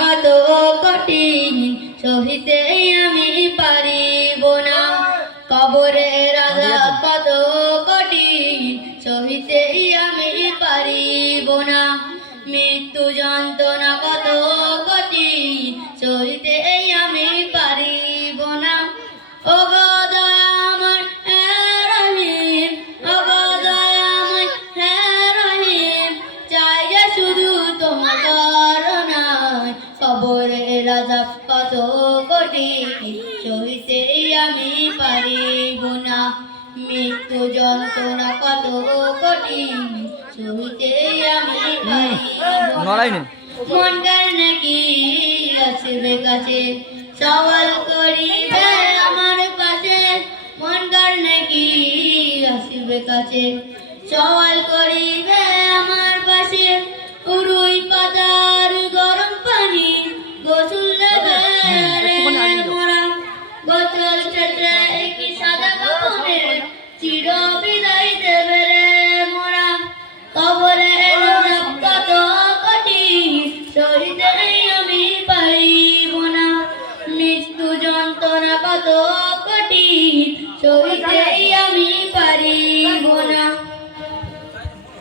কত কঠিন সহিতে আমি পারিব না। কবরের আযাব কত কঠিন সহিতে আমি পারিব না। মৃত্যু যন্ত্রণা কত কঠিন সহিতে আমি পারিব না। ওগো দয়াময় হে রহিম, ওগো দয়াময় হে রহিম, চাই যে শুধু তোমার করুণায়। কবরের আযাব কত কঠিন সহিতে আমি পারিব না। মৃত্যু যন্ত্রণা কত কঠিন সহিতে আমি পারিব না। মনকার নাকি আসবে কাছে সওয়াল করিবে আমার পাশে। মনকার নাকি আসবে কাছে সওয়াল করিবে আমার পাশে। উরুই পাতার গরম পানি গোসল নেবে মোরা। গোসল শেষে কি সাদা কাপড়ে চির বিদায় দেবে রে মোরা। কবরের আযাব কত কঠিন সহিতে আমি পারিব না। মৃত্যু যন্ত্রণা কত কঠিন সহিতে